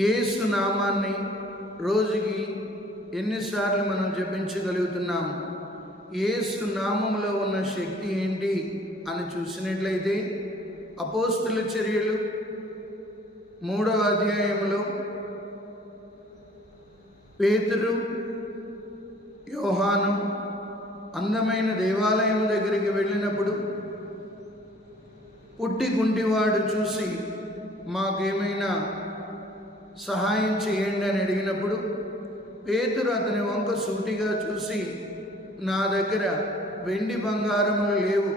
యేసు నామాన్ని రోజుకి ఎన్నిసార్లు మనం జపించగలుగుతున్నాం? యేసు నామములో ఉన్న శక్తి ఏంటి అని చూసినట్లయితే అపోస్తుల చర్యలు 3వ అధ్యాయంలో పేతురు, యోహాను అందమైన దేవాలయం దగ్గరికి వెళ్ళినప్పుడు పుట్టి గుంటివాడు చూసి మాకేమైనా సహాయం చేయండి అని అడిగినప్పుడు పేతురు అతని వంక సూటిగా చూసి, నా దగ్గర వెండి బంగారములు లేవు,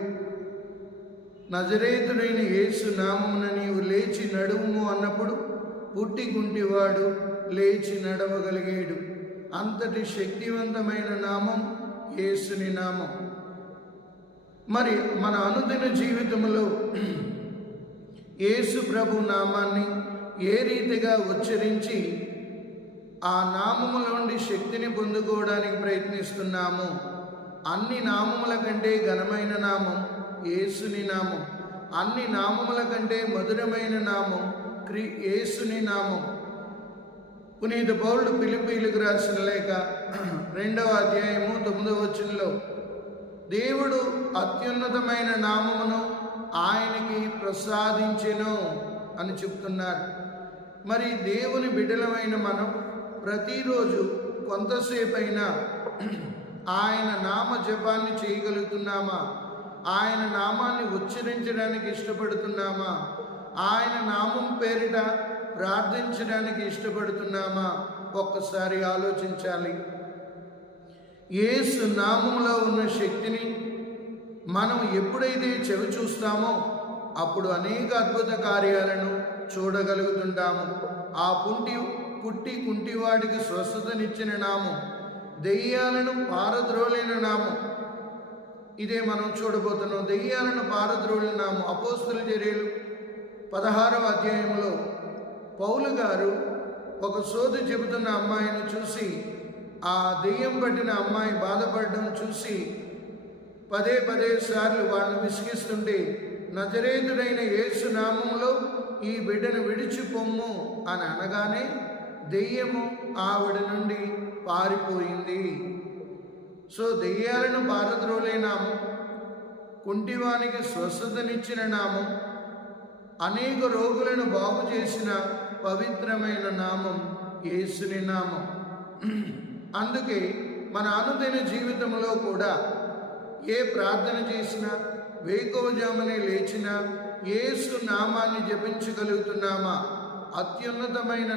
నజరేతుడైన యేసు నామమున నీవు లేచి నడువుము అన్నప్పుడు పుట్టి గుంటివాడు లేచి నడవగలిగాడు. అంతటి శక్తివంతమైన నామం యేసుని నామం. మరి మన అనుదిన జీవితంలో యేసు ప్రభు నామాన్ని ఏ రీతిగా ఉచ్చరించి ఆ నామముల నుండి శక్తిని పొందుకోవడానికి ప్రయత్నిస్తున్నాము? అన్ని నామముల కంటే ఘనమైన నామం యేసుని నామం. అన్ని నామముల కంటే మధురమైన నామం యేసుని నామం. పునీత పౌలుడు ఫిలిప్పీయులకు రాసిన లేఖ 2వ అధ్యాయము 9వ వచనంలో దేవుడు అత్యున్నతమైన నామమును ఆయనకి ప్రసాదించెను అని చెప్తున్నారు. మరి దేవుని బిడ్డలమైన మనం ప్రతిరోజు కొంతసేపైనా ఆయన నామ జపాన్ని చేయగలుగుతున్నామా? ఆయన నామాన్ని ఉచ్చరించడానికి ఇష్టపడుతున్నామా? ఆయన నామం పేరిట ప్రార్థించడానికి ఇష్టపడుతున్నామా? ఒక్కసారి ఆలోచించాలి. యేసు నామంలో ఉన్న శక్తిని మనం ఎప్పుడైతే చెవి చూస్తామో అప్పుడు అనేక అద్భుత కార్యాలను చూడగలుగుతుంటాము. ఆ పుట్టి కుంటివాడికి స్వస్థతనిచ్చిన నామం, దెయ్యాలను పారద్రోలిన నామం. ఇదే మనం చూడబోతున్నాం. దెయ్యాలను పారద్రోలిన నామం. అపోస్తుల చర్యలు 16వ అధ్యాయంలో పౌలు గారు ఒక సోది చెబుతున్న అమ్మాయిని చూసి, ఆ దెయ్యం పట్టిన అమ్మాయి బాధపడడం చూసి పదే సార్లు వాళ్ళని విసిగిస్తుంటే, నజరేతుడైన యేసు నామంలో ఈ బిడ్డను విడిచిపొమ్ము అని అనగానే దెయ్యము ఆవిడ నుండి పారిపోయింది. సో దెయ్యాలను పారద్రోలే నామం, కుంటివానికి స్వస్థతనిచ్చిన నామం, అనేక రోగులను బాగు చేసిన పవిత్రమైన నామం యేసుని నామం. అందుకే మన అనుదిన జీవితంలో కూడా ఏ ప్రార్థన చేసినా, వేకువజామునే లేచినా యేసు నామాన్ని జపించగలుగుతున్నామా? అత్యున్నతమైన